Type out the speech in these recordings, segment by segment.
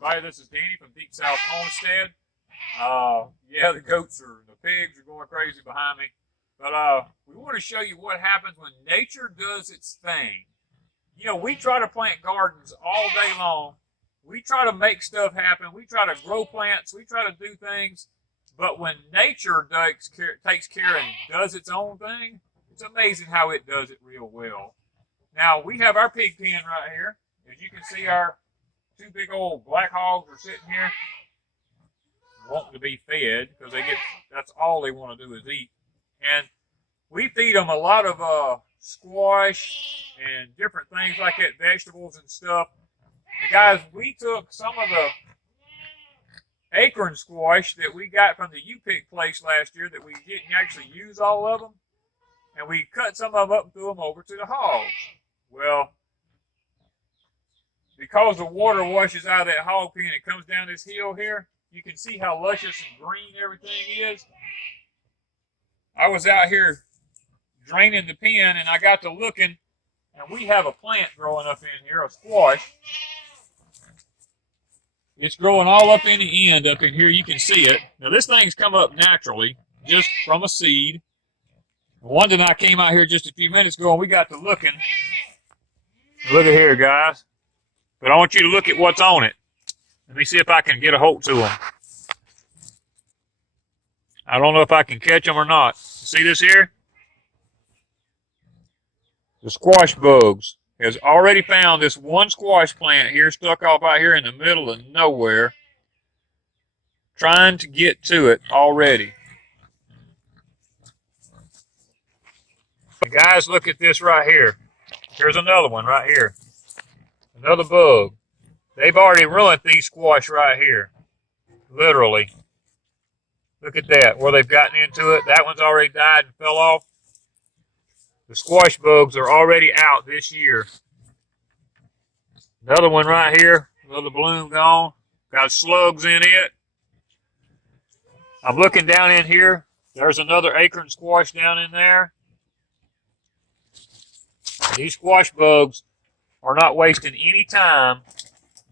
everybody. This is Danny from Deep South Homestead. Yeah, the goats or the pigs are going crazy behind me. But we want to show you what happens when nature does its thing. You know, we try to plant gardens all day long. We try to make stuff happen. We try to grow plants. We try to do things. But when nature takes care and does its own thing, it's amazing how it does it real well. Now, we have our pig pen right here. As you can see, our two big old black hogs are sitting here wanting to be fed because that's all they want to do is eat. And we feed them a lot of squash and different things like that, vegetables and stuff. And guys, we took some of the acorn squash that we got from the U-Pick place last year that we didn't actually use all of them, and we cut some of them up and threw them over to the hogs. Well, because the water washes out of that hog pen, it comes down this hill here. You can see how luscious and green everything is. I was out here draining the pen, and I got to looking, and we have a plant growing up in here, a squash. It's growing all up in the end up in here. You can see it. Now, this thing's come up naturally, just from a seed. Wanda and I came out here just a few minutes ago, and we got to looking. Look at here, guys. But I want you to look at what's on it. Let me see if I can get a hold to them. I don't know if I can catch them or not. See this here? The squash bugs has already found this one squash plant here stuck off out here in the middle of nowhere, trying to get to it already. And guys, look at this right here. Here's another one right here. Another bug. They've already ruined these squash right here. Literally. Look at that, where they've gotten into it. That one's already died and fell off. The squash bugs are already out this year. Another one right here. Another bloom gone. Got slugs in it. I'm looking down in here. There's another acorn squash down in there. These squash bugs are not wasting any time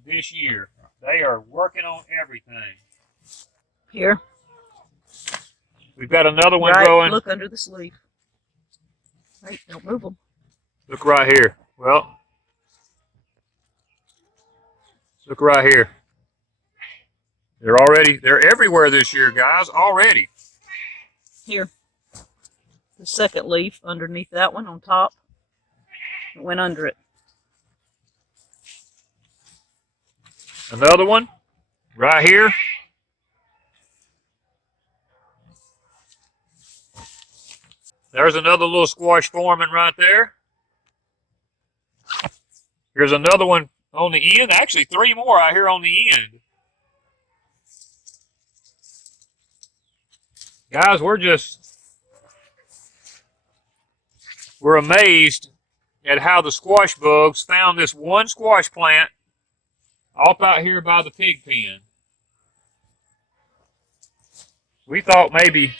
this year. They are working on everything. Here. We've got another one right, growing. Look under the sleeve. Right, don't move them. Look right here. Well, look right here. They're everywhere this year, guys, already. Here. The second leaf underneath that one on top. It went under it. Another one right here. There's another little squash forming right there. Here's another one on the end. Actually, three more out here on the end. Guys, we're amazed at how the squash bugs found this one squash plant off out here by the pig pen. We thought maybe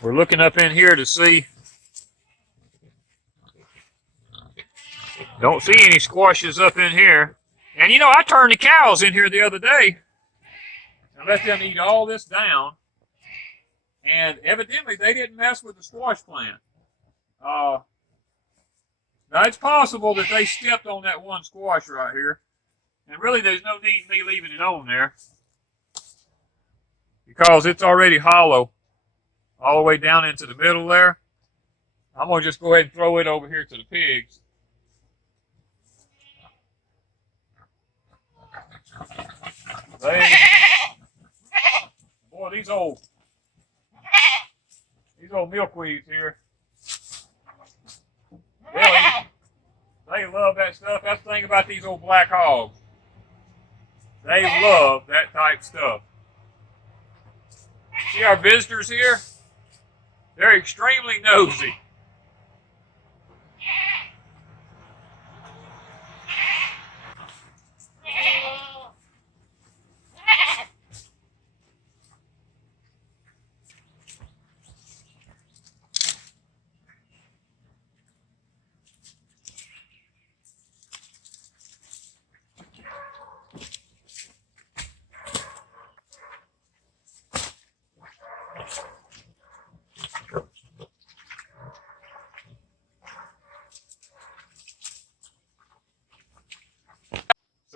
we're looking up in here to see. Don't see any squashes up in here. And you know, I turned the cows in here the other day and let them eat all this down. And evidently they didn't mess with the squash plant. Now it's possible that they stepped on that one squash right here. And really there's no need in me leaving it on there, because it's already hollow all the way down into the middle there. I'm going to just go ahead and throw it over here to the pigs. Boy, these old milkweeds here, they love that stuff. That's the thing about these old black hogs. They love that type stuff. See our visitors here? They're extremely nosy.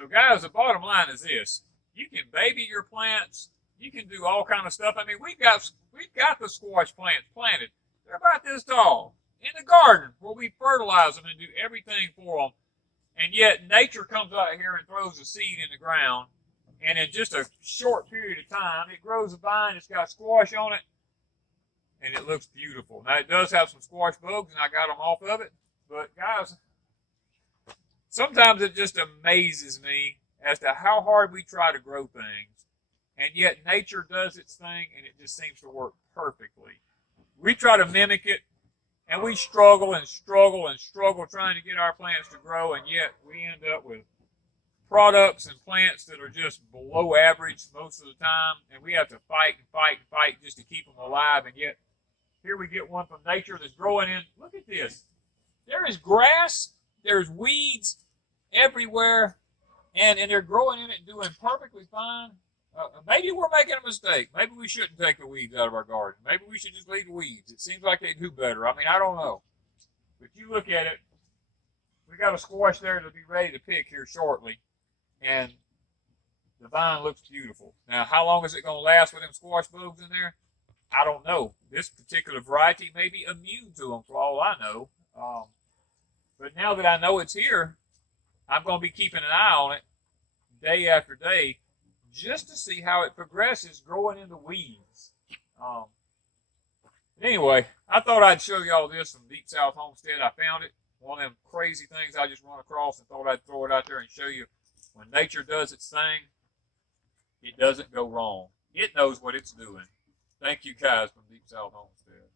guys, the bottom line is this. You can baby your plants. You can do all kind of stuff. I mean, we've got the squash plants planted. They're about this tall in the garden where we fertilize them and do everything for them. And yet nature comes out here and throws a seed in the ground. And in just a short period of time, it grows a vine. It's got squash on it. And it looks beautiful. Now, it does have some squash bugs, and I got them off of it. But, guys, sometimes it just amazes me as to how hard we try to grow things. And yet nature does its thing, and it just seems to work perfectly. We try to mimic it, and we struggle and struggle and struggle trying to get our plants to grow, and yet we end up with products and plants that are just below average most of the time, and we have to fight and fight and fight just to keep them alive. And yet here we get one from nature that's growing in. Look at this. There is grass, there's weeds everywhere, and they're growing in it and doing perfectly fine. Maybe we're making a mistake. Maybe we shouldn't take the weeds out of our garden. Maybe we should just leave the weeds. It seems like they do better. I mean, I don't know. But you look at it, we got a squash there to be ready to pick here shortly. And the vine looks beautiful. Now, how long is it going to last with them squash bugs in there? I don't know. This particular variety may be immune to them for all I know. But now that I know it's here, I'm going to be keeping an eye on it day after day just to see how it progresses growing into weeds. Anyway, I thought I'd show y'all this from Deep South Homestead. I found it. One of them crazy things I just run across and thought I'd throw it out there and show you. When nature does its thing, it doesn't go wrong. It knows what it's doing. Thank you guys from Deep South Homestead.